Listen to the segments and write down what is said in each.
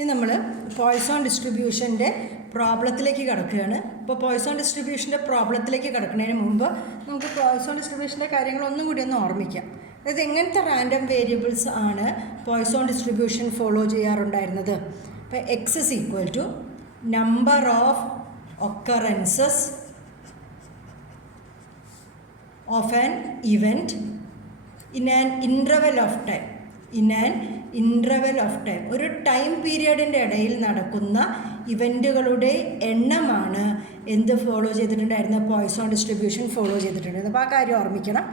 ഇനി നമ്മൾ പോയ്സോൺ ഡിസ്ട്രിബ്യൂഷൻ്റെ പ്രോബ്ലത്തിലേക്ക് കിടക്കുകയാണ്. അപ്പോൾ പോയ്സോൺ ഡിസ്ട്രിബ്യൂഷൻ്റെ പ്രോബ്ലത്തിലേക്ക് കിടക്കുന്നതിന് മുമ്പ് നമുക്ക് പോയ്സോൺ ഡിസ്ട്രിബ്യൂഷൻ്റെ കാര്യങ്ങൾ ഒന്നും കൂടി ഒന്ന് ഓർമ്മിക്കാം. അതായത് എങ്ങനത്തെ റാൻഡം വേരിയബിൾസ് ആണ് പോയ്സോൺ ഡിസ്ട്രിബ്യൂഷൻ ഫോളോ ചെയ്യാറുണ്ടായിരുന്നത്. അപ്പോൾ X is equal to number of occurrences of an event in an interval of time. ഒരു ടൈം പീരിയഡിൻ്റെ ഇടയിൽ നടക്കുന്ന ഇവൻറ്റുകളുടെ എണ്ണമാണ് എന്ത് ഫോളോ ചെയ്തിട്ടുണ്ടായിരുന്നത്, പോയ്സോൺ ഡിസ്ട്രിബ്യൂഷൻ ഫോളോ ചെയ്തിട്ടുണ്ടായിരുന്നത്. അപ്പോൾ ആ കാര്യം ഓർമ്മിക്കണം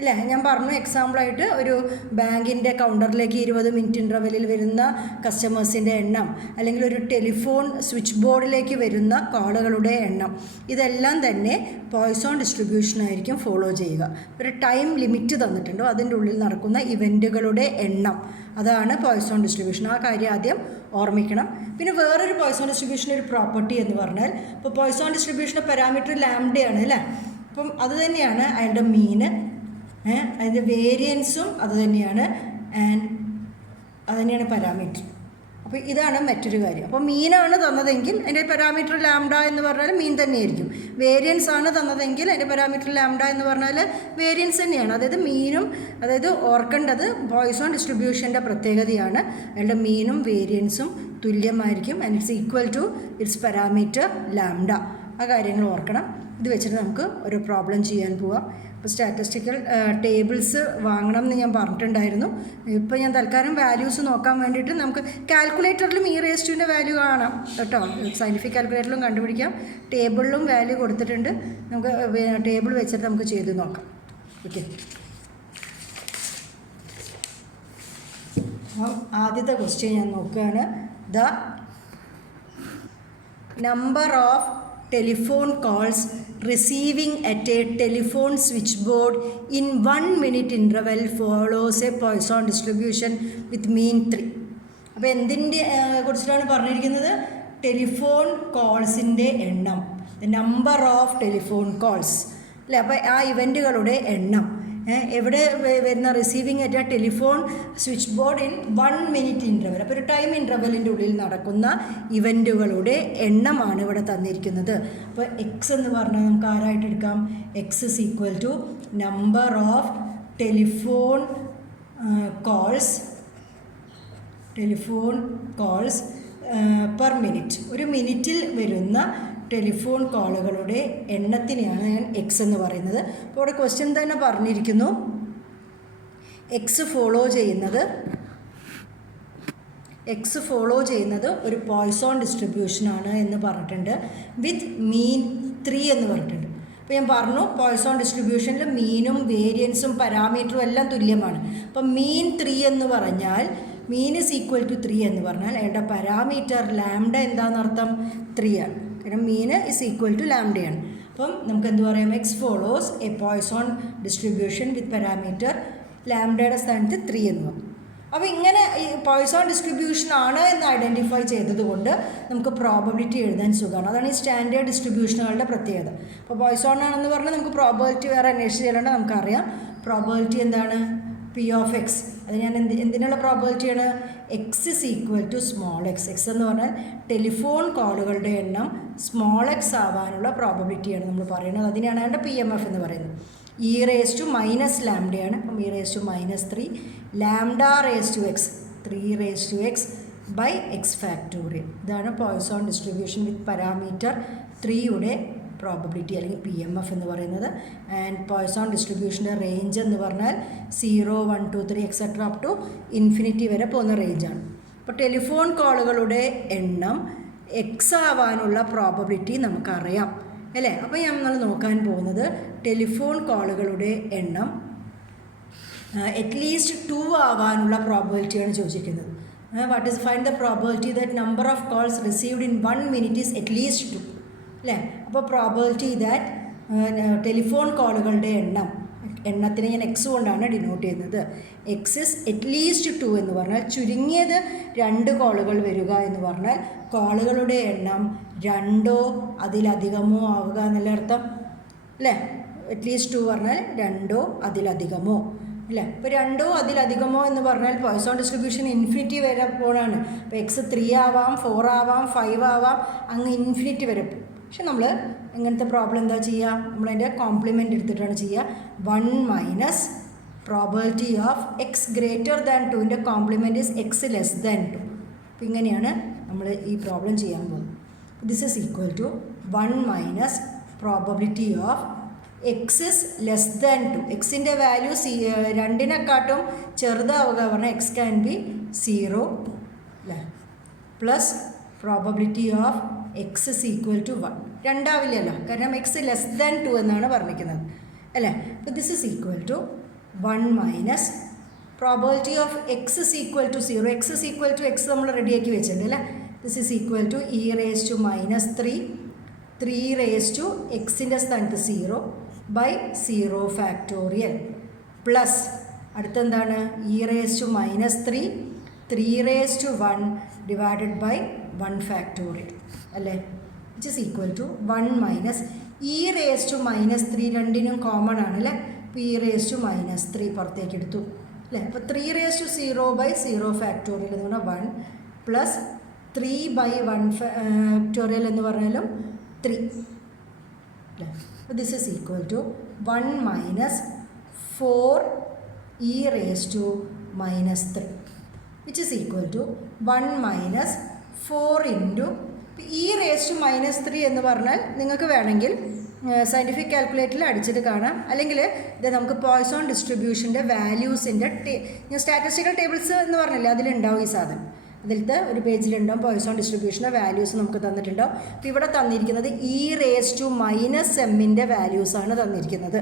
അല്ലേ. ഞാൻ പറഞ്ഞു എക്സാമ്പിളായിട്ട് ഒരു ബാങ്കിൻ്റെ കൗണ്ടറിലേക്ക് 20 മിനിറ്റ് ഇൻ്റർവെല്ലിൽ വരുന്ന കസ്റ്റമേഴ്സിൻ്റെ എണ്ണം, അല്ലെങ്കിൽ ഒരു ടെലിഫോൺ സ്വിച്ച് ബോർഡിലേക്ക് വരുന്ന കോളുകളുടെ എണ്ണം, ഇതെല്ലാം തന്നെ പോയ്സോൺ ഡിസ്ട്രിബ്യൂഷനായിരിക്കും ഫോളോ ചെയ്യുക. ഒരു ടൈം ലിമിറ്റ് തന്നിട്ടുണ്ടോ, അതിൻ്റെ ഉള്ളിൽ നടക്കുന്ന ഇവൻറ്റുകളുടെ എണ്ണം, അതാണ് പോയ്സോൺ ഡിസ്ട്രിബ്യൂഷൻ. ആ കാര്യം ആദ്യം ഓർമ്മിക്കണം. പിന്നെ വേറൊരു പോയ്സോൺ ഡിസ്ട്രിബ്യൂഷൻ്റെ ഒരു പ്രോപ്പർട്ടി എന്ന് പറഞ്ഞാൽ, ഇപ്പോൾ പോയ്സോൺ ഡിസ്ട്രിബ്യൂഷൻ്റെ പാരാമീറ്റർ ലാംഡയാണ് അല്ലേ. അപ്പം അത് തന്നെയാണ് അതിൻ്റെ മീന്, അതിൻ്റെ വേരിയൻസും അത് തന്നെയാണ്, ആൻഡ് അത് തന്നെയാണ് പാരാമീറ്റർ. അപ്പോൾ ഇതാണ് മറ്റൊരു കാര്യം. അപ്പോൾ മീനാണ് തന്നതെങ്കിൽ അതിൻ്റെ പാരാമീറ്റർ ലാംഡ എന്ന് പറഞ്ഞാൽ മീൻ തന്നെയായിരിക്കും. വേരിയൻസ് ആണ് തന്നതെങ്കിൽ അതിൻ്റെ പാരാമീറ്റർ ലാംഡ എന്ന് പറഞ്ഞാൽ വേരിയൻസ് തന്നെയാണ്. അതായത് മീനും, അതായത് ഓർക്കേണ്ടത് പോയ്സോൺ ഡിസ്ട്രിബ്യൂഷൻ്റെ പ്രത്യേകതയാണ്, അതിൻ്റെ മീനും വേരിയൻസും തുല്യമായിരിക്കും, and it's equal to its parameter lambda. ആ കാര്യങ്ങൾ ഓർക്കണം. ഇത് വെച്ചിട്ട് നമുക്ക് ഒരു പ്രോബ്ലം ചെയ്യാൻ പോവാം. ഇപ്പോൾ സ്റ്റാറ്റിസ്റ്റിക്കൽ ടേബിൾസ് വാങ്ങണം എന്ന് ഞാൻ പറഞ്ഞിട്ടുണ്ടായിരുന്നു. ഇപ്പോൾ ഞാൻ തൽക്കാലം വാല്യൂസ് നോക്കാൻ വേണ്ടിയിട്ട് നമുക്ക് കാൽക്കുലേറ്ററിലും e⁻ വാല്യൂ കാണാം കേട്ടോ. സയൻറ്റിഫിക് കാൽക്കുലേറ്ററിലും കണ്ടുപിടിക്കാം, ടേബിളിലും വാല്യൂ കൊടുത്തിട്ടുണ്ട്. നമുക്ക് ടേബിൾ വെച്ചിട്ട് നമുക്ക് ചെയ്ത് നോക്കാം. ഓക്കെ, അപ്പം ആദ്യത്തെ ക്വസ്റ്റ്യൻ ഞാൻ നോക്കുകയാണ്. The number of telephone calls receiving at a telephone switchboard in 1 minute interval follows a Poisson distribution with mean 3. അപ്പോൾ എന്തിൻ്റെ കുറിച്ചിട്ടാണ് പറഞ്ഞിരിക്കുന്നത്? ടെലിഫോൺ കോൾസിൻ്റെ എണ്ണം, നമ്പർ ഓഫ് ടെലിഫോൺ കോൾസ് അല്ലേ. അപ്പോൾ ആ ഇവൻറ്റുകളുടെ എണ്ണം എവിടെ വരുന്ന റിസീവിങ് അറ്റ് ആ telephone switch board in 1 minute interval. അപ്പോൾ ഒരു ടൈം ഇൻ്റർവെല്ലിൻ്റെ ഉള്ളിൽ നടക്കുന്ന ഇവൻറ്റുകളുടെ എണ്ണമാണ് ഇവിടെ തന്നിരിക്കുന്നത്. അപ്പോൾ എക്സ് എന്ന് പറഞ്ഞാൽ നമുക്ക് ആരായിട്ട് എടുക്കാം? X is equal to number of telephone calls per minute. ഒരു മിനിറ്റിൽ വരുന്ന ടെലിഫോൺ കോളുകളുടെ എണ്ണത്തിനെയാണ് ഞാൻ എക്സ് എന്ന് പറയുന്നത്. അപ്പോൾ ഇവിടെ ക്വസ്റ്റ്യൻ തന്നെ പറഞ്ഞിരിക്കുന്നു, എക്സ് ഫോളോ ചെയ്യുന്നത് ഒരു പോയ്സോൺ ഡിസ്ട്രിബ്യൂഷനാണ് എന്ന് പറഞ്ഞിട്ടുണ്ട്, വിത്ത് മീൻ 3 എന്ന് പറഞ്ഞിട്ടുണ്ട്. അപ്പോൾ ഞാൻ പറഞ്ഞു പോയ്സോൺ ഡിസ്ട്രിബ്യൂഷനിൽ മീനും വേരിയൻസും പാരാമീറ്ററും എല്ലാം തുല്യമാണ്. അപ്പം മീൻ 3 എന്ന് പറഞ്ഞാൽ, മീൻ ഇസ് ഈക്വൽ ടു 3 എന്ന് പറഞ്ഞാൽ അതിൻ്റെ പാരാമീറ്റർ ലാംഡ എന്താണെന്നർത്ഥം? 3 ആണ്. കാരണം മീന് ഇസ് ഈക്വൽ ടു ലാംഡയാണ്. അപ്പം നമുക്ക് എന്ത് പറയാം? X follows A Poisson distribution with parameter ലാംഡയുടെ സ്ഥാനത്ത് 3 എന്ന് പറഞ്ഞു. അപ്പോൾ ഇങ്ങനെ ഈ പോയ്സോൺ ഡിസ്ട്രിബ്യൂഷൻ ആണ് എന്ന് ഐഡൻറ്റിഫൈ ചെയ്തതുകൊണ്ട് നമുക്ക് പ്രോബബിലിറ്റി എഴുതാൻ സുഖമാണ്. അതാണ് ഈ സ്റ്റാൻഡേർഡ് ഡിസ്ട്രിബ്യൂഷനുകളുടെ പ്രത്യേകത. അപ്പോൾ പോയ്സോൺ ആണെന്ന് പറഞ്ഞാൽ നമുക്ക് പ്രോബബിലിറ്റി വേറെ അന്വേഷിച്ച് ചെയ്യേണ്ട, നമുക്കറിയാം പ്രോബബിലിറ്റി എന്താണ്? P of X. അത് ഞാൻ എന്തിനുള്ള പ്രോബബിലിറ്റിയാണ്? X is equal to small X. X എന്ന് പറഞ്ഞാൽ ടെലിഫോൺ കോളുകളുടെ എണ്ണം സ്മോൾ എക്സ് ആവാനുള്ള പ്രോബബിലിറ്റിയാണ് നമ്മൾ പറയുന്നത്. അതിനെയാണ് അതിൻ്റെ PMF എന്ന് പറയുന്നത്. e⁻ ലാംഡയാണ്. അപ്പം e⁻³ λ⁻x 3x by X factorial. ഇതാണ് പോയ്സോൺ ഡിസ്ട്രിബ്യൂഷൻ വിത്ത് പാരാമീറ്റർ 3യുടെ പ്രോബബിലിറ്റി അല്ലെങ്കിൽ PMF എന്ന് പറയുന്നത്. ആൻഡ് പോയ്സോൺ ഡിസ്ട്രിബ്യൂഷൻ്റെ റേഞ്ച് എന്ന് പറഞ്ഞാൽ 0, 1, 2, 3 എക്സെട്ര അപ് ടു ഇൻഫിനിറ്റി വരെ പോകുന്ന റേഞ്ചാണ്. അപ്പോൾ ടെലിഫോൺ കോളുകളുടെ എണ്ണം എക്സ് ആവാനുള്ള പ്രോബബിലിറ്റി നമുക്കറിയാം അല്ലേ. അപ്പോൾ നമ്മൾ നോക്കാൻ പോകുന്നത് ടെലിഫോൺ കോളുകളുടെ എണ്ണം അറ്റ്ലീസ്റ്റ് 2 ആവാനുള്ള പ്രോബബിലിറ്റിയാണ് ചോദിച്ചിരിക്കുന്നത്. What is find the probability that number of calls received in 1 minute is at least 2 അല്ലേ. അപ്പോൾ പ്രോബബിലിറ്റി ദാറ്റ് ടെലിഫോൺ കോളുകളുടെ എണ്ണത്തിനെ ഞാൻ എക്സ് കൊണ്ടാണ് ഡിനോട്ട് ചെയ്യുന്നത്. എക്സ് ഇസ് അറ്റ്ലീസ്റ്റ് 2 എന്ന് പറഞ്ഞാൽ ചുരുങ്ങിയത് 2 കോളുകൾ വരിക എന്ന് പറഞ്ഞാൽ കോളുകളുടെ എണ്ണം 2ഓ അതിലധികമോ ആവുക എന്നല്ല അർത്ഥം അല്ലേ. അറ്റ്ലീസ്റ്റ് 2 പറഞ്ഞാൽ 2ഓ അതിലധികമോ. ഇല്ല. ഇപ്പോൾ 2ഓ അതിലധികമോ എന്ന് പറഞ്ഞാൽ പോയ്സോൺ ഡിസ്ട്രിബ്യൂഷൻ ഇൻഫിനിറ്റി വരെ പോകാണ്. ഇപ്പോൾ എക്സ് 3 ആവാം, 4 ആവാം, 5 ആവാം, അങ്ങ് ഇൻഫിനിറ്റി വരെ പോകും. പക്ഷെ നമ്മൾ ഇങ്ങനത്തെ പ്രോബ്ലം എന്താ ചെയ്യുക? നമ്മളതിൻ്റെ കോംപ്ലിമെൻ്റ് എടുത്തിട്ടാണ് ചെയ്യുക. 1 minus probability of X greater than 2ൻ്റെ complement is X less than 2. അപ്പോൾ ഇങ്ങനെയാണ് നമ്മൾ ഈ പ്രോബ്ലം ചെയ്യാൻ പോകുന്നത്. This is equal to 1 minus probability of X is less than 2. എക്സിൻ്റെ വാല്യൂ 2നെക്കാട്ടും ചെറുതാവുക പറഞ്ഞാൽ എക്സ് ക്യാൻ ബി 0 അല്ലേ, plus probability of X is equal to 1. 2 ആവില്ലല്ലോ, കാരണം എക്സ് ലെസ് ദാൻ 2 എന്നാണ് പറഞ്ഞിരിക്കുന്നത് അല്ലേ. അപ്പോൾ this is equal to 1 minus probability of X is equal to 0. X is equal to X നമ്മൾ റെഡിയാക്കി വെച്ചിട്ടുണ്ട് അല്ലേ. This is equal to e raise to -3 3 raise to എക്സിൻ്റെ സ്ഥാനത്ത് 0 ബൈ 0 ഫാക്ടോറിയൽ പ്ലസ് അടുത്തെന്താണ് e raise to -3 3 raise to 1 divided by 1 factorial അല്ലേ, which is equal to 1 minus e raise to -3 രണ്ടിനും common ആണ് അല്ലേ. അപ്പോൾ ഇ റേസ് ടു -3 പുറത്തേക്ക് എടുത്തു അല്ലേ. അപ്പോൾ 3 റേസ് ടു 0 ബൈ 0 ഫാക്ടോറിയൽ എന്ന് പറഞ്ഞാൽ 1 പ്ലസ് 3 ബൈ 1 ഫാക്ടോറിയൽ എന്ന് പറഞ്ഞാലും 3 അല്ലേ. അപ്പോൾ this is equal to 1 minus 4 e raise to -3 which is equal to 1 minus 4 into e raise to -3 എന്ന് പറഞ്ഞാൽ നിങ്ങൾക്ക് വേണമെങ്കിൽ സയൻറ്റിഫിക് കാൽക്കുലേറ്ററിൽ അടിച്ചിട്ട് കാണാം. അല്ലെങ്കിൽ ഇത് നമുക്ക് പോയ്സോൺ ഡിസ്ട്രിബ്യൂഷൻ്റെ വാല്യൂസിൻ്റെ സ്റ്റാറ്റിസ്റ്റിക്കൽ ടേബിൾസ് എന്ന് പറഞ്ഞില്ലേ, അതിലുണ്ടാവും ഈ സാധനം. അതിലത്തെ ഒരു പേജിലുണ്ടാവും പോയ്സോൺ ഡിസ്ട്രിബ്യൂഷൻ്റെ വാല്യൂസ് നമുക്ക് തന്നിട്ടുണ്ടാവും. അപ്പോൾ ഇവിടെ തന്നിരിക്കുന്നത് ഇ റേസ് ടു -mൻ്റെ വാല്യൂസാണ് തന്നിരിക്കുന്നത്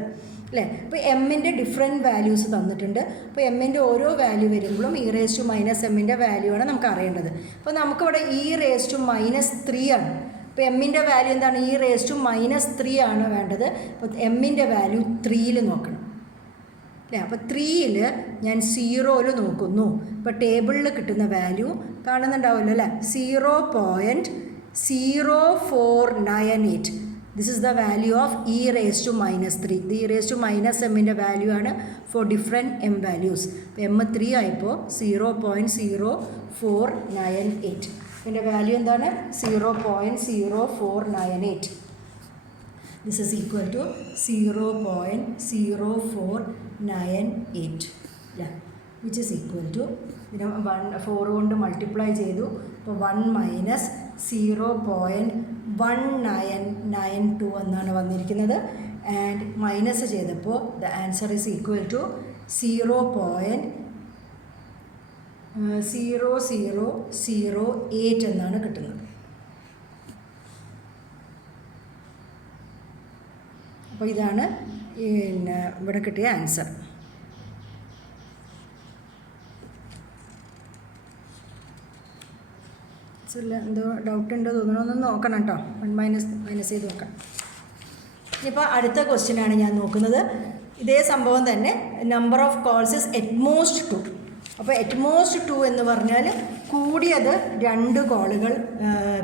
അല്ലേ. അപ്പോൾ എമ്മിൻ്റെ ഡിഫറെൻറ്റ് വാല്യൂസ് തന്നിട്ടുണ്ട്. അപ്പോൾ എമ്മിൻ്റെ ഓരോ വാല്യൂ വരുമ്പോഴും ഇ റേസ് ടു -mൻ്റെ വാല്യൂ ആണ് നമുക്ക് അറിയേണ്ടത്. അപ്പോൾ നമുക്കിവിടെ ഇ റേസ് ടു -3 ആണ്. അപ്പോൾ എമ്മിൻ്റെ വാല്യൂ എന്താണ്? ഇ റേസ് ടു -3 ആണ് വേണ്ടത്. അപ്പോൾ എമ്മിൻ്റെ വാല്യൂ 3ൽ നോക്കണം അല്ലേ. അപ്പോൾ 3ൽ ഞാൻ 0ൽ നോക്കുന്നു. ഇപ്പോൾ ടേബിളിൽ കിട്ടുന്ന വാല്യൂ കാണുന്നുണ്ടാവുമല്ലോ അല്ലേ, 0.0498. This is the value of e raise to -3. ഇത് ഇ റേസ് ടു -mൻ്റെ വാല്യൂ ആണ് ഫോർ ഡിഫറെൻറ്റ് എം വാല്യൂസ്. അപ്പോൾ എം 3 ആയപ്പോൾ 0.0498. ഇതിൻ്റെ വാല്യൂ എന്താണ്? 0.0498. This is equal to 0.0498 which is equal to ഇതിനെ 4 കൊണ്ട് മൾട്ടിപ്ലൈ ചെയ്തു. അപ്പോൾ 1 മൈനസ് 0.1992 എന്നാണ് വന്നിരിക്കുന്നത്. ആൻഡ് മൈനസ് ചെയ്തപ്പോൾ the answer is equal to 0.0008 എന്നാണ് കിട്ടുന്നത്. അപ്പോൾ ഇതാണ് പിന്നെ ഇവിടെ കിട്ടിയ ആൻസർ. എന്തോ ഡൗട്ട് ഉണ്ടോ തോന്നണോ ഒന്ന് നോക്കണം കേട്ടോ. 1 മൈനസ് ചെയ്ത് നോക്കാം. ഇനിയിപ്പോൾ അടുത്ത ക്വസ്റ്റ്യനാണ് ഞാൻ നോക്കുന്നത്. ഇതേ സംഭവം തന്നെ. Number of calls is utmost 2. അപ്പോൾ അറ്റ്മോസ്റ്റ് 2 എന്ന് പറഞ്ഞാൽ കൂടിയത് 2 കോളുകൾ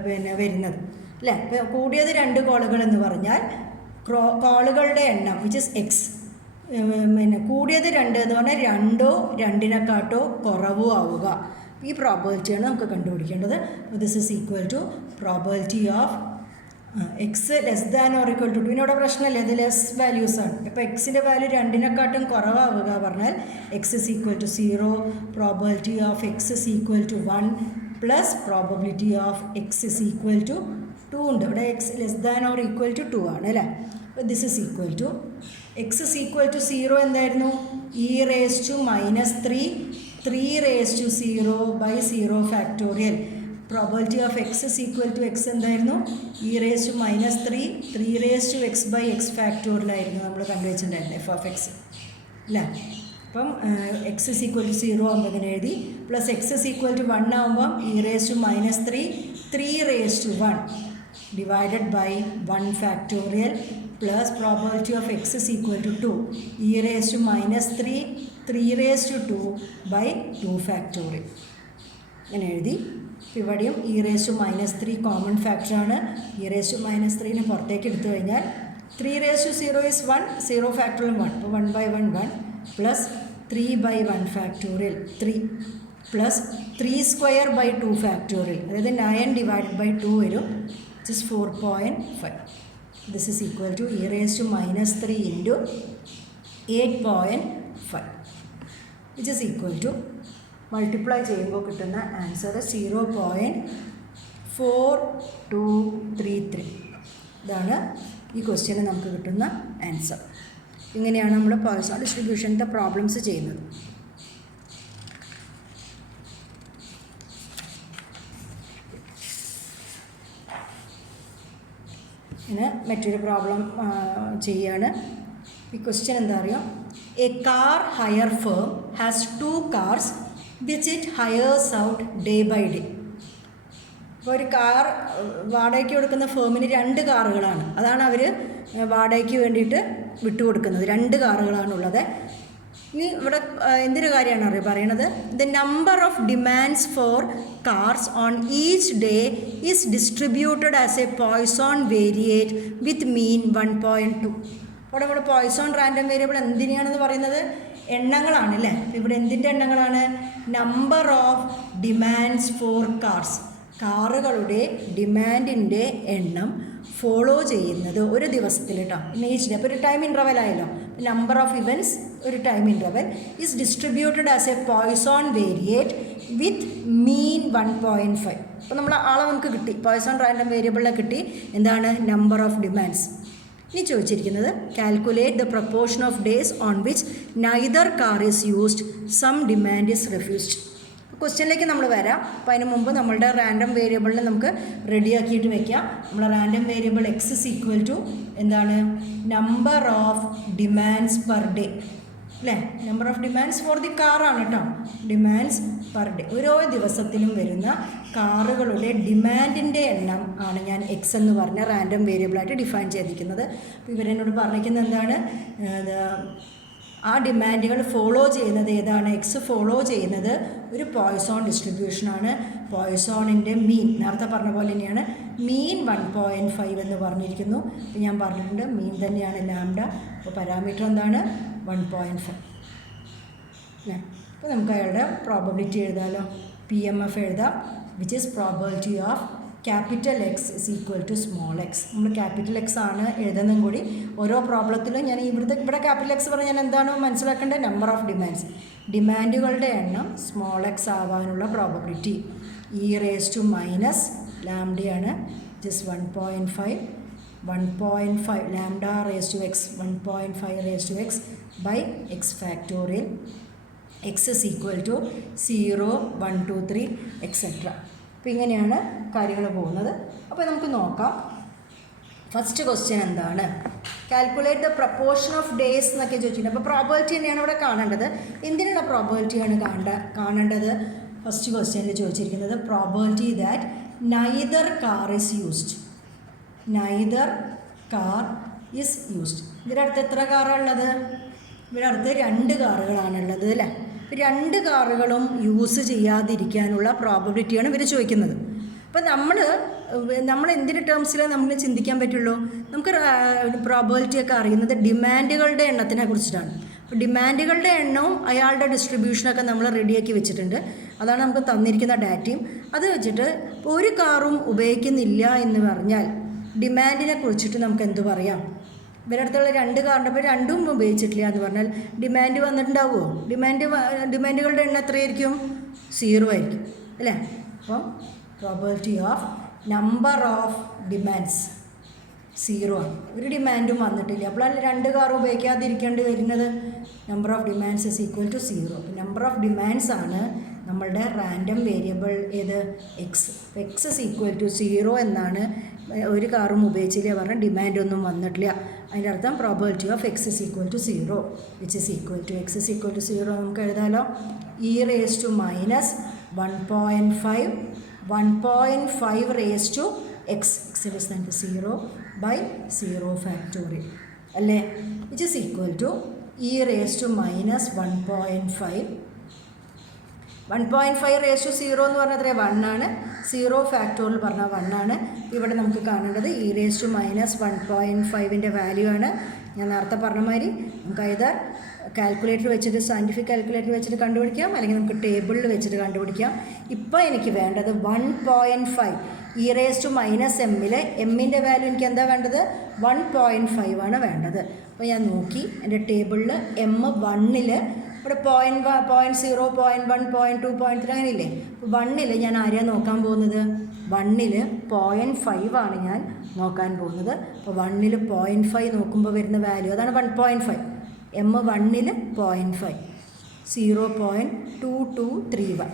പിന്നെ വരുന്നത് അല്ലേ. ഇപ്പോൾ കൂടിയത് 2 കോളുകൾ എന്ന് പറഞ്ഞാൽ കോളുകളുടെ എണ്ണം വിച്ച് ഇസ് എക്സ്. പിന്നെ കൂടിയത് 2 എന്ന് പറഞ്ഞാൽ 2ഓ 2നെക്കാട്ടോ കുറവോ ആവുക. ഈ പ്രോബബിലിറ്റിയാണ് നമുക്ക് കണ്ടുപിടിക്കേണ്ടത്. This is equal to probability of x less than or equal to 2. ഇതിനോട് പ്രശ്നമല്ലേ, ഇത് ലെസ് വാല്യൂസാണ്. ഇപ്പോൾ എക്സിൻ്റെ വാല്യൂ 2നെക്കാട്ടും കുറവാവുക പറഞ്ഞാൽ X is equal to 0, probability of X is equal to 1 plus probability of X is equal to 2 ഉണ്ട്. ഇവിടെ X less than or equal to 2 ആണ് അല്ലേ. അപ്പോൾ this is equal to X is equal to 0 എന്തായിരുന്നു? E raise to -3 3 raise to 0 by 0 factorial. Probability of X is equal to X എന്തായിരുന്നു? E raise to -3 3 raise to X by X ഫാക്ടോറിയലായിരുന്നു നമ്മൾ കണ്ടുവച്ചിട്ടുണ്ടായിരുന്നു F of X അല്ലേ. അപ്പം X is equal to 0 ആകുമ്പോൾ ഇങ്ങനെ എഴുതി. Plus X is equal to 1 ആകുമ്പം e raise to -3 3 raise to 1 divided by 1 factorial plus probability of X is equal to 2 e raise to -3 3 raise to 2 by 2 factorial ഇങ്ങനെ എഴുതി. ഇവിടെയും e raise to -3 common ഫാക്ടറാണ്. E raise to -3നെ പുറത്തേക്ക് എടുത്തു കഴിഞ്ഞാൽ 3 raise to 0 is 1 0 factorial 1. അപ്പോൾ 1 by 1 1 plus 3/1 factorial 3 plus 3 square by 2 factorial, അതായത് 9 ഡിവൈഡഡ് ബൈ 2 വരും, which is 4.5. This is equal to e raised to -3 into 8.5, which is equal to multiply ചെയ്യുമ്പോൾ കിട്ടുന്ന answer 0.4233. ഇതാണ് ഈ ക്വസ്റ്റ്യന് നമുക്ക് കിട്ടുന്ന ആൻസർ. ഇങ്ങനെയാണ് നമ്മൾ പോയ്സൺ ഡിസ്ട്രിബ്യൂഷൻ്റെ പ്രോബ്ലംസ് ചെയ്യുന്നത്. പിന്നെ മറ്റൊരു പ്രോബ്ലം ചെയ്യാണ്. ഈ ക്വസ്റ്റ്യൻ എന്താ അറിയാം, a car hire firm has 2 cars which it hires out day by day. അപ്പോൾ ഒരു കാർ വാടകയ്ക്ക് കൊടുക്കുന്ന ഫേമിന് 2 കാറുകളാണ്, അതാണ് അവർ വാടകയ്ക്ക് വേണ്ടിയിട്ട് വിട്ടുകൊടുക്കുന്നത്. 2 കാറുകളാണുള്ളത്. ഇനി ഇവിടെ എന്തൊരു കാര്യമാണ് അറിയുക പറയണത്, the number of demands for cars on each day is distributed as a Poisson variate with mean 1.2. അവിടെ ഇവിടെ പോയ്സോൺ റാൻഡം വേരിയബിൾ എന്തിനാണെന്ന് പറയുന്നത് എണ്ണങ്ങളാണ് അല്ലേ. ഇവിടെ എന്തിൻ്റെ എണ്ണങ്ങളാണ്, number of demands for cars, കാറുകളുടെ ഡിമാൻഡിൻ്റെ എണ്ണം ഫോളോ ചെയ്യുന്നത് ഒരു ദിവസത്തിൽ കേട്ടോ, ഈച്ച് ഡേ. അപ്പോൾ ഒരു ടൈം ഇൻ്റർവെൽ ആയല്ലോ, നമ്പർ ഓഫ് ഇവൻറ്റ്സ് ഒരു time interval is distributed as a Poisson variate with mean 1.5. അപ്പോൾ നമ്മൾ ആളെ നമുക്ക് കിട്ടി, പോയ്സോൺ റാൻഡം വേരിയബിളിനെ കിട്ടി, എന്താണ് നമ്പർ ഓഫ് ഡിമാൻഡ്സ്. ഇനി ചോദിച്ചിരിക്കുന്നത് calculate the proportion of days on which neither car is used, some demand is refused. ക്വസ്റ്റ്യനിലേക്ക് നമ്മൾ വരാം. അപ്പോൾ അതിന് മുമ്പ് നമ്മളുടെ റാൻഡം വേരിയബിളിനെ നമുക്ക് റെഡിയാക്കിയിട്ട് വെക്കാം. നമ്മളെ random variable X is equal to എന്താണ്, number of demands per day അല്ലേ. Number of demands for the കാറാണ് കേട്ടോ, ഡിമാൻഡ്സ് പെർ ഡേ. ഓരോ ദിവസത്തിലും വരുന്ന കാറുകളുടെ ഡിമാൻഡിൻ്റെ എണ്ണം ആണ് ഞാൻ എക്സ് എന്ന് പറഞ്ഞ റാൻഡം വേരിയബിളായിട്ട് ഡിഫൈൻ ചെയ്തിരിക്കുന്നത്. അപ്പോൾ ഇവരെന്നോട് പറഞ്ഞിരിക്കുന്നത് എന്താണ്, ആ ഡിമാൻഡുകൾ ഫോളോ ചെയ്യുന്നത് ഏതാണ്, എക്സ് ഫോളോ ചെയ്യുന്നത് ഒരു പോയ്സോൺ ഡിസ്ട്രിബ്യൂഷനാണ്. പോയ്സോണിൻ്റെ മീൻ നേരത്തെ പറഞ്ഞ പോലെ തന്നെയാണ്, മീൻ 1.5 എന്ന് പറഞ്ഞിരിക്കുന്നു. അപ്പോൾ ഞാൻ പറഞ്ഞിട്ടുണ്ട് മീൻ തന്നെയാണ് ലാംഡ. അപ്പോൾ പാരാമീറ്റർ എന്താണ് 1.5 അല്ലേ. അപ്പോൾ നമുക്ക് അയാളുടെ പ്രോബബിലിറ്റി എഴുതാമല്ലോ. PMF എഴുതാം, which is probability of capital x is equal to small x. നമ്മൾ ക്യാപിറ്റൽ എക്സ് ആണ് എഴുതുന്നതും കൂടി ഓരോ പ്രോബ്ലത്തിലും ഞാൻ ഇവിടെ ക്യാപിറ്റൽ എക്സ് പറഞ്ഞാൽ ഞാൻ എന്താണ് മനസ്സിലാക്കേണ്ടത്, നമ്പർ ഓഫ് ഡിമാൻഡ്സ്, ഡിമാൻഡുകളുടെ എണ്ണം സ്മോൾ എക്സ് ആവാനുള്ള probability e raised to minus ലാംഡയാണ്, just 1.5 lambda raised to x 1.5 raised to x by x factorial. x is equal to 0, 1, 2, 3 etc. അപ്പോൾ ഇങ്ങനെയാണ് കാര്യങ്ങൾ പോകുന്നത്. അപ്പോൾ നമുക്ക് നോക്കാം. ഫസ്റ്റ് ക്വസ്റ്റ്യൻ എന്താണ്, calculate the proportion of days എന്നൊക്കെ ചോദിച്ചിട്ടുണ്ട്. അപ്പോൾ പ്രോബബിലിറ്റി തന്നെയാണ് ഇവിടെ കാണേണ്ടത്. എന്തിനുള്ള പ്രോബബിലിറ്റിയാണ് കാണേണ്ടത്, ഫസ്റ്റ് ക്വസ്റ്റ്യനിൽ ചോദിച്ചിരിക്കുന്നത് probability that neither car is used, neither car is used. ഇതിൻ്റെ അടുത്ത് എത്ര കാറാണുള്ളത്, ഇവിടെ അടുത്ത് 2 കാറുകളാണുള്ളത് അല്ലേ. 2 കാറുകളും യൂസ് ചെയ്യാതിരിക്കാനുള്ള പ്രോബബിലിറ്റിയാണ് ഇവർ ചോദിക്കുന്നത്. അപ്പോൾ നമ്മൾ എന്തിൻ്റെ ടേംസിലാണ് നമ്മൾ ചിന്തിക്കാൻ പറ്റുള്ളൂ, നമുക്ക് പ്രോബബിലിറ്റിയൊക്കെ അറിയുന്നത് ഡിമാൻഡുകളുടെ എണ്ണത്തിനെ കുറിച്ചിട്ടാണ്. അപ്പോൾ ഡിമാൻഡുകളുടെ എണ്ണവും അയാളുടെ ഡിസ്ട്രിബ്യൂഷനൊക്കെ നമ്മൾ റെഡിയാക്കി വെച്ചിട്ടുണ്ട്. അതാണ് നമുക്ക് തന്നിരിക്കുന്ന ഡാറ്റയും. അത് വെച്ചിട്ട് ഒരു കാറും ഉപയോഗിക്കുന്നില്ല എന്ന് പറഞ്ഞാൽ ഡിമാൻഡിനെ കുറിച്ചിട്ട് നമുക്ക് എന്ത് പറയാം, ഇവരുടെ അടുത്തുള്ള 2 കാറുണ്ട്, അപ്പോൾ 2ഉം ഉപയോഗിച്ചിട്ടില്ല എന്ന് പറഞ്ഞാൽ ഡിമാൻഡ് വന്നിട്ടുണ്ടാവുമോ, ഡിമാൻഡുകളുടെ എണ്ണം എത്രയായിരിക്കും, 0 ആയിരിക്കും അല്ലേ. അപ്പം probability of number of demands 0 ആണ്, ഒരു ഡിമാൻഡും വന്നിട്ടില്ല. അപ്പോഴാണ് 2 കാർ ഉപയോഗിക്കാതിരിക്കേണ്ടി വരുന്നത്. Number of demands is equal to 0. Number of demands ആണ് നമ്മളുടെ റാൻഡം വേരിയബിൾ ഏത്, x. X is equal to 0 എന്നാണ്, ഒരു കാറും ഉപയോഗിച്ചില്ല പറഞ്ഞാൽ ഡിമാൻഡൊന്നും വന്നിട്ടില്ല. അതിൻ്റെ അർത്ഥം probability of X is equal to 0 which is equal to X is equal to 0 നമുക്ക് എഴുതാമല്ലോ. e raised to minus 1.5 raised to x less than 0 by 0 factorial അല്ലേ, which is equal to e raised to minus 1.5 raised to 0 എന്ന് പറഞ്ഞാൽ എത്ര 1 ആണ്, 0 factorial പറഞ്ഞാൽ 1 ആണ്. ഇവിടെ നമുക്ക് കാണേണ്ടത് e raised to minus 1.5ൻ്റെ വാല്യൂ ആണ്. ഞാൻ നേരത്തെ പറഞ്ഞ മാതിരി നമുക്ക് either കാൽക്കുലേറ്റർ വെച്ചിട്ട് സയൻറ്റിഫിക് കാൽക്കുലേറ്റർ വെച്ചിട്ട് കണ്ടുപിടിക്കാം, അല്ലെങ്കിൽ നമുക്ക് ടേബിളിൽ വെച്ചിട്ട് കണ്ടുപിടിക്കാം. ഇപ്പോൾ എനിക്ക് വേണ്ടത് 1.5 e⁻⁻m എമ്മിൻ്റെ വാല്യൂ എനിക്ക് എന്താ വേണ്ടത്? 1.5 ആണ് വേണ്ടത്. അപ്പോൾ ഞാൻ നോക്കി എൻ്റെ ടേബിളിൽ M1 ഇവിടെ 0.0, 0.1, 0.2, 0.3 അങ്ങനെ ഇല്ലേ. അപ്പോൾ 1 ഞാൻ ആരെയാണ് നോക്കാൻ പോകുന്നത്? 1 0.5 ആണ് ഞാൻ നോക്കാൻ പോകുന്നത്. അപ്പോൾ 1 0.5 നോക്കുമ്പോൾ വരുന്ന വാല്യൂ അതാണ് 1.5. M1 0.5, 0.2231.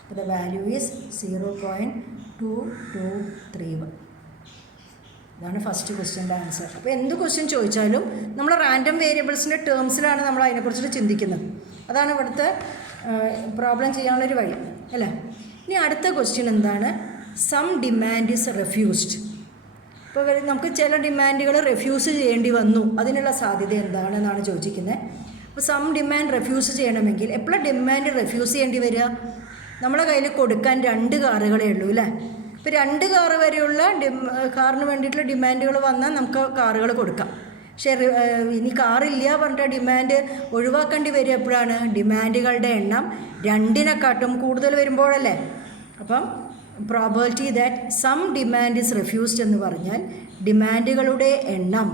അപ്പോൾ ദ വാല്യൂ ഈസ് 0.2231. ഇതാണ് ഫസ്റ്റ് ക്വസ്റ്റ്യൻ്റെ ആൻസർ. അപ്പോൾ എന്ത് ക്വസ്റ്റ്യൻ ചോദിച്ചാലും നമ്മൾ റാൻഡം വേരിയബിൾസിൻ്റെ ടേംസിലാണ് നമ്മൾ അതിനെക്കുറിച്ചിട്ട് ചിന്തിക്കുന്നത്. അതാണ് ഇവിടുത്തെ പ്രോബ്ലം ചെയ്യാനുള്ളൊരു വഴി അല്ലേ. ഇനി അടുത്ത ക്വസ്റ്റ്യൻ എന്താണ്? Some demand is refused. ഇപ്പോൾ നമുക്ക് ചില ഡിമാൻഡുകൾ റെഫ്യൂസ് ചെയ്യേണ്ടി വന്നു, അതിനുള്ള സാധ്യത എന്താണെന്നാണ് ചോദിക്കുന്നത്. അപ്പോൾ സം ഡിമാൻഡ് റെഫ്യൂസ് ചെയ്യണമെങ്കിൽ എപ്പോഴാണ് ഡിമാൻഡ് റെഫ്യൂസ് ചെയ്യേണ്ടി വരിക? നമ്മളെ കയ്യിൽ കൊടുക്കാൻ 2 കാറുകളേ ഉള്ളൂ അല്ലേ. ഇപ്പോൾ 2 കാറ് വരെയുള്ള കാറിന് വേണ്ടിയിട്ടുള്ള ഡിമാൻഡുകൾ വന്നാൽ നമുക്ക് കാറുകൾ കൊടുക്കാം. പക്ഷേ ഇനി കാറില്ല പറഞ്ഞിട്ട് ഡിമാൻഡ് ഒഴിവാക്കേണ്ടി വരിക എപ്പോഴാണ്? ഡിമാൻഡുകളുടെ എണ്ണം 2നെക്കാട്ടും കൂടുതൽ വരുമ്പോഴല്ലേ. അപ്പം probability that some demand is refused എന്ന് പറഞ്ഞാൽ ഡിമാൻഡുകളുടെ എണ്ണം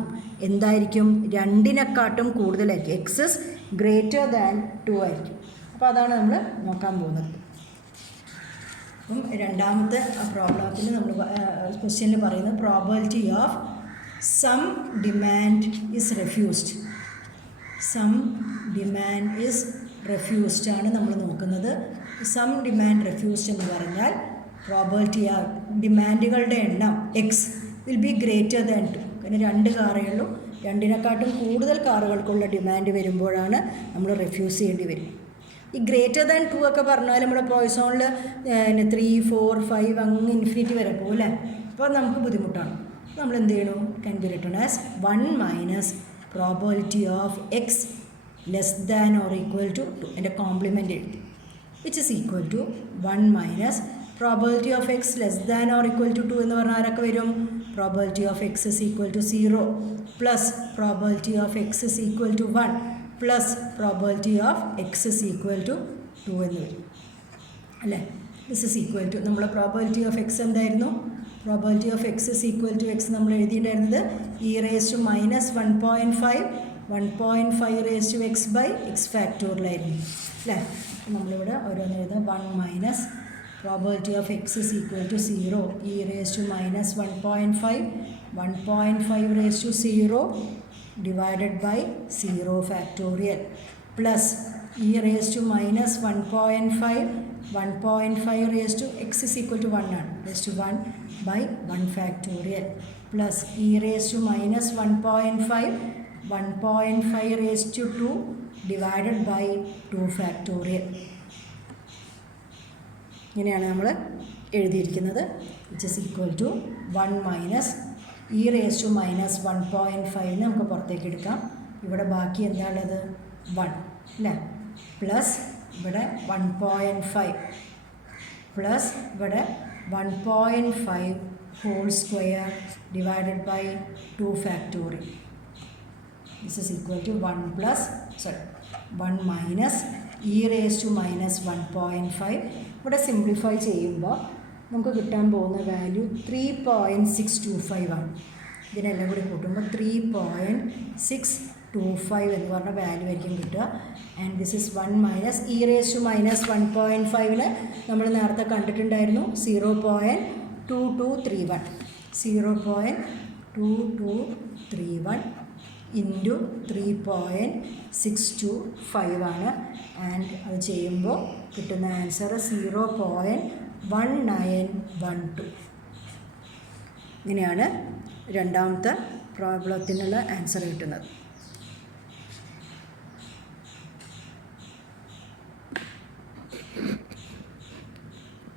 എന്തായിരിക്കും? 2നെക്കാട്ടും കൂടുതലായിരിക്കും. എക്സസ് ഗ്രേറ്റർ ദാൻ 2 ആയിരിക്കും. അപ്പോൾ അതാണ് നമ്മൾ നോക്കാൻ പോകുന്നത്. അപ്പം രണ്ടാമത്തെ പ്രോബ്ലത്തിൽ നമ്മൾ ക്വസ്റ്റ്യനിൽ പറയുന്നത് probability of some demand is refused. Some demand is refused ആണ് നമ്മൾ നോക്കുന്നത്. സം ഡിമാൻഡ് റെഫ്യൂസ്ഡ് എന്ന് പറഞ്ഞാൽ പ്രോബബിലിറ്റി ആ ഡിമാൻഡുകളുടെ എണ്ണം X will be greater than 2. കാരണം 2 കാറേ ഉള്ളൂ, 2നെക്കാട്ടും കൂടുതൽ കാറുകൾക്കുള്ള ഡിമാൻഡ് വരുമ്പോഴാണ് നമ്മൾ റെഫ്യൂസ് ചെയ്യേണ്ടി വരും. ഈ ഗ്രേറ്റർ ദാൻ 2 ഒക്കെ പറഞ്ഞാൽ നമ്മുടെ പോയ്സോണിൽ 3, 4, 5 അങ്ങ് ഇൻഫിനിറ്റി വരെ പോകും അല്ലേ. അപ്പോൾ നമുക്ക് ബുദ്ധിമുട്ടാണ്. നമ്മൾ എന്ത് ചെയ്യണം? Can be written as 1 minus probability of x less than or equal to 2. എൻ്റെ കോംപ്ലിമെൻ്റ് എഴുതി which is equal to 1 minus probability of x less than or equal to 2 എന്ന് പറഞ്ഞാൽ ആരൊക്കെ വരും? Probability of X is equal to 0 plus probability of X is equal to 1 plus probability of X is equal to 2 എന്ന് വരും അല്ലേ. This is equal to നമ്മൾ probability of X എന്തായിരുന്നു? Probability of X is equal to X നമ്മൾ എഴുതിയിട്ടുണ്ടായിരുന്നത് e⁻⁻1.5 1.5 raise to X by X ഫാക്ടോറിയലായിരുന്നു അല്ലേ. നമ്മളിവിടെ ഓരോന്ന് എഴുതാം. 1 minus probability of X is equal to 0 e⁻⁻1.5 1.5 raise to 0 divided by 0 factorial plus e⁻⁻1.5 1.5 raised to x is equal to 1 raised to 1 by 1 factorial plus e⁻⁻1.5 1.5 raised to 2 divided by 2 factorial. ഇങ്ങനെയാണ് നമ്മൾ എഴുതിയിരിക്കുന്നത്. Which is equal to 1 minus e⁻⁻1.5 നമുക്ക് പുറത്തേക്ക് എടുക്കാം. ഇവിടെ ബാക്കി എന്താണുള്ളത്? 1 അല്ലേ. പ്ലസ് ഇവിടെ 1.5 പ്ലസ് ഇവിടെ 1.5 whole square divided by 2 factorial. This is equal to 1 minus e⁻⁻1.5. ഇവിടെ സിംപ്ലിഫൈ ചെയ്യുമ്പോൾ നമുക്ക് കിട്ടാൻ പോകുന്ന വാല്യൂ 3.625 ആണ്. ഇതിനെല്ലാം കൂടി കൂട്ടുമ്പോൾ 3.625 എന്ന് പറഞ്ഞ വാല്യൂ ആയിരിക്കും കിട്ടുക. ആൻഡ് ദിസ് ഇസ് 1 മൈനസ് e⁻⁻1.5ന് നമ്മൾ നേരത്തെ കണ്ടിട്ടുണ്ടായിരുന്നു 0.2231 0.2231 ഇൻറ്റു 3.625 ആണ്. ആൻഡ് അത് ചെയ്യുമ്പോൾ കിട്ടുന്ന ആൻസർ 0.1912. ഇങ്ങനെയാണ് രണ്ടാമത്തെ പ്രോബ്ലത്തിനുള്ള ആൻസർ കിട്ടുന്നത്.